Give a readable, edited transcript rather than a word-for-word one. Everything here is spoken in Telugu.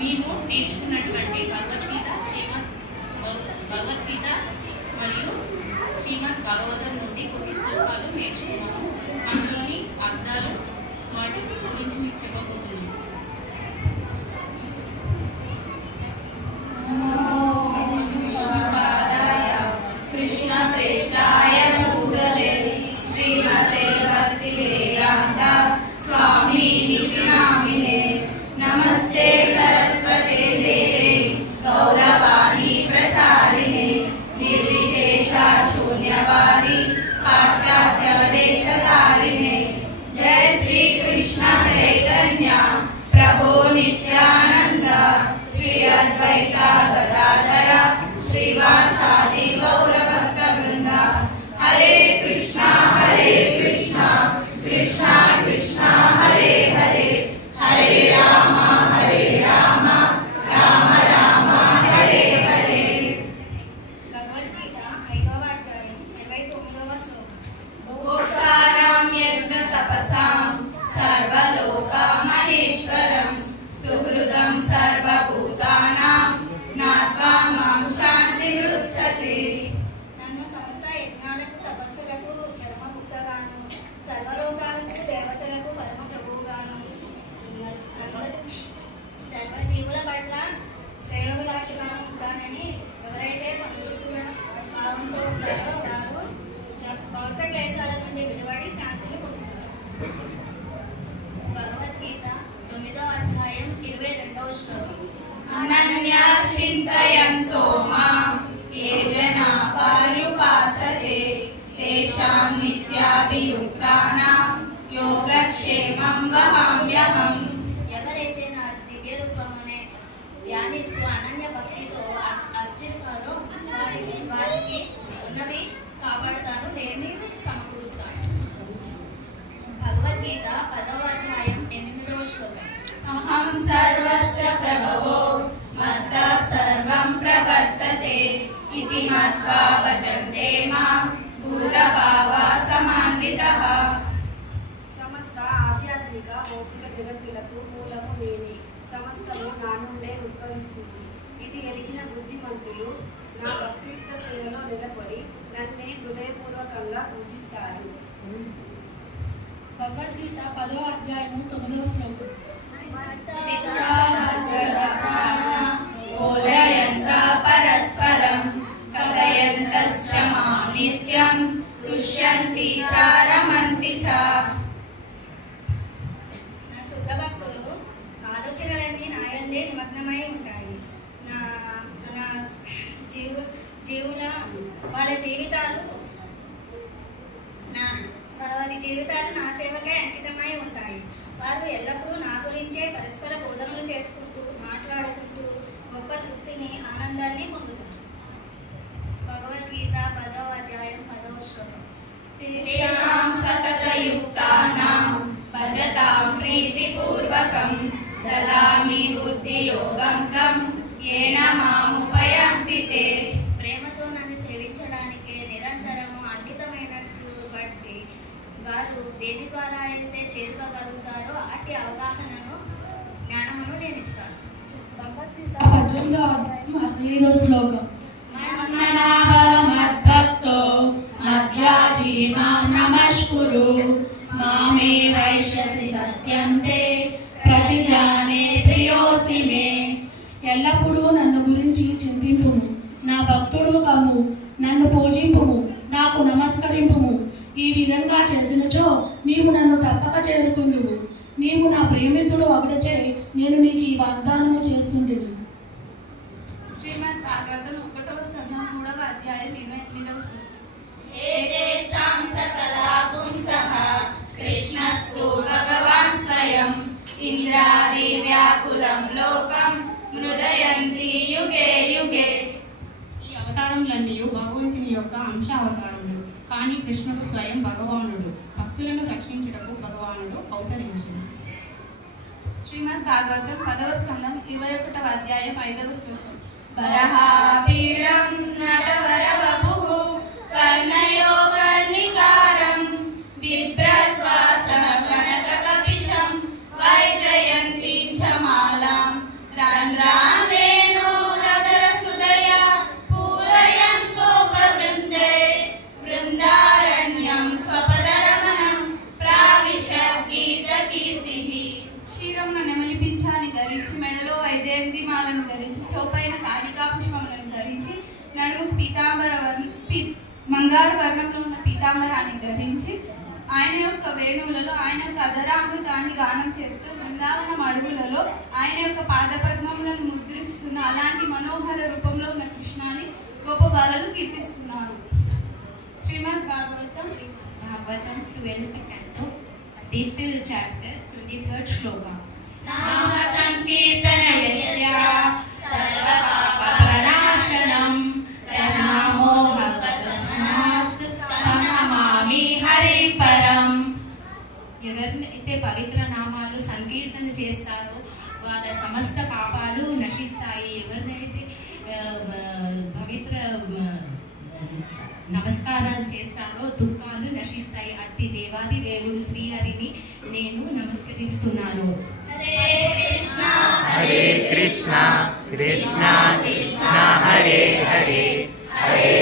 మేము నేర్చుకున్నటువంటి భగవద్గీత మరియు శ్రీమద్ భాగవతం నుండి కొన్ని శ్లోకాలు నేర్చుకున్నాము. అందులోని అర్థాలు వాటి గురించి మీకు చెప్పబోతున్నాము. కృష్ణ ప్రేష్టాయ భూతలే శ్రీమతే భక్తి వేదాంత స్వామి నిధి నామినే నమస్తే సరస్వతే దేవే గౌరవాణి ప్రచారిణే నిర్విశేష శూన్యవాది పాశ్చాత్య దేశధారిణే జయ శ్రీ కృష్ణ చైతన్య ప్రభు నిత్యానంద శ్రీ అద్వైత గదాధర శ్రీవాసాది గౌర భక్త వృంద హరే కృష్ణ కృష్ణ కృష్ణ హరే హరే హరే రామ రామ రామ హరే హరే. భగవద్గీత 5వ అధ్యాయం 29వ శ్లోకం. భోక్తారాం యజ్ఞ తపసాం సర్వలోక మహేశ్వరం సుహృదం సర్వభూతానాం జ్ఞాత్వా మాం శాంతిరుచ్యతే. నన్ను సమస్త యజ్ఞాలకు తపస్సులకు చరమముక్తగాను సర్వలోకాలకు దేవతలకు పరమ ప్రభువుగాను సర్వజీవుల పట్ల శ్రేయోభిలాషిగాను ఉంటానని ఎవరైతే సంతృప్తిగా భావంతో ఉంటారో వారు భౌతిక క్లేశాల నుండి విడిపడి శాంతిని పొందుతారు. భగవద్గీత 9వ అధ్యాయం 22వ శ్లోకం. అనన్యాశ్చింతయంతో మాం ఏ జనా పర్యుపాసతే తేషాం నిత్యాభియుక్తానాం యోగక్షేమం వహామ్యహం. ఎవరైతే నా దివ్య రూపమునే ధ్యానిస్తూ అనన్య భక్తితో అర్చిస్తారో వారికి ఉన్నవి కాపాడుతాను, లేని సమకూరుస్తాను. భగవద్గీత 10వ అధ్యాయం 8వ శ్లోకం. అహం సర్వస్య ప్రభవో మత్తా సర్వం ప్రవర్తతే ఇతి మత్వా భజంతే మాం భూతభావా సమాన్వితః. సమస్త ఆధ్యాత్మిక భౌతిక జగత్తులకు మూలము నేనే, సమస్తము నా నుండే ఉద్భవిస్తుంది. ఇది ఎరిగిన బుద్ధిమంతులు నా భక్తియుక్త సేవలో నిలబడి నన్నే హృదయపూర్వకంగా పూజిస్తారు. భగవద్గీత 10వ అధ్యాయం 9వ శ్లోకం. బోధయంతా పరస్పరం కథయంతశ్చ మాం నిత్యం తుష్యంతి చ రమంతి చ. నా శుద్ధ భక్తులు ఆలోచనలన్నీ నాయందే నిమగ్నమై ఉంటాయి. నా జీవుల వారి జీవితాలు నా సేవకే అంకితమై ఉంటాయి. వారు ఎల్లప్పుడూ నా గురించే పరస్పర బోధనలు చేసుకుంటూ మాట్లాడుకుంటూ గొప్ప తృప్తిని ఆనందాన్ని పొందుతారు. భగవద్గీత 10వ అధ్యాయం 10వ శ్లోకం. తేషాం సతతయుక్తానాం భజతాం ప్రీతిపూర్వకం దదామి బుద్ధియోగం తం ఏన మాముపయాంతి తే. ప్రేమతో నన్ను సేవించడానికి నిరంతరము అంకితమైనట్టు బట్టి వారు దేని ద్వారా అయితే చేరుకోగలుగుతారో అట్టి అవగాహనను జ్ఞానమును నేను ఇస్తాను. భగవద్గీత 18వ అధ్యాయం 15వ శ్లోకం. మన్మనాభవమద్భక్తో మధ్యాజీ మాం నమస్కురు మామే వైశ్యసి సత్యం తే ప్రతిజానే ప్రియోసి మే. ఎల్లప్పుడూ నన్ను గురించి చింతింపుము, నా భక్తుడు కమ్ము, నన్ను పూజింపుము, నాకు నమస్కరింపుము. ఈ విధంగా చేసినచో నీవు నన్ను తప్పక చేరుకుందువు. నీవు నా ప్రియమిత్రుడు ఒకటచే నేను నీకు ఈ వాగ్దానము చేస్తుంటిని. శ్రీమద్ భాగవతం 1వ స్కంధం 3వ అధ్యాయం 28వ శ్లోకం. ఏతేచాం సకలా పుంసః కృష్ణస్తు భగవాన్ స్వయం ఇంద్రాది వ్యాకులం లోకం మృడయంతి యుగే యుగే. ఈ అవతారములన్నీ భగవంతుని యొక్క అంశ అవతారములు, కానీ కృష్ణుడు స్వయం భగవానుడు. భక్తులను రక్షించుటకు భగవానుడు అవతరించింది. శ్రీమద్ భాగవతం 10వ స్కంధం 21వ అధ్యాయం 5వ శ్లోకం. వరహాపీడం నటవర వపుః కర్ణయో కర్ణికారం బిభ్రత్వా సహ కనక కపిశం వైజయంతి చ మాలాం పైన కాళికా పుష్పములను ధరించి నడుము మంగారు వర్ణంలో ఉన్న పీతాంబరాన్ని ధరించి ఆయన యొక్క వేణువులలో ఆయన యొక్క అధరామృతాన్ని గానం చేస్తూ బృందావనం అడుగులలో ఆయన యొక్క పాదపద్మములను ముద్రిస్తున్న అలాంటి మనోహర రూపంలో ఉన్న కృష్ణాన్ని గొప్ప బాలలు కీర్తిస్తున్నారు. శ్రీమద్ Bhagavatam 12th canto, 8th chapter, 23rd shloka. నామ సంకీర్తనయస్య సర్వపాపప్రణాశనం ప్రణామో భక్తసహనాస్ తం నమామి హరిపరం. ఎవరైతే పవిత్ర నామాలు సంకీర్తన చేస్తారో వాళ్ళ సమస్త పాపాలు నశిస్తాయి. ఎవరినైతే పవిత్ర నమస్కారాలు చేస్తారో దుఃఖాలు నశిస్తాయి. అట్టి దేవాది దేవుడు శ్రీహరిని నేను నమస్కరిస్తున్నాను. హరే కృష్ణ హరే కృష్ణ కృష్ణ కృష్ణ హరే హరే హరే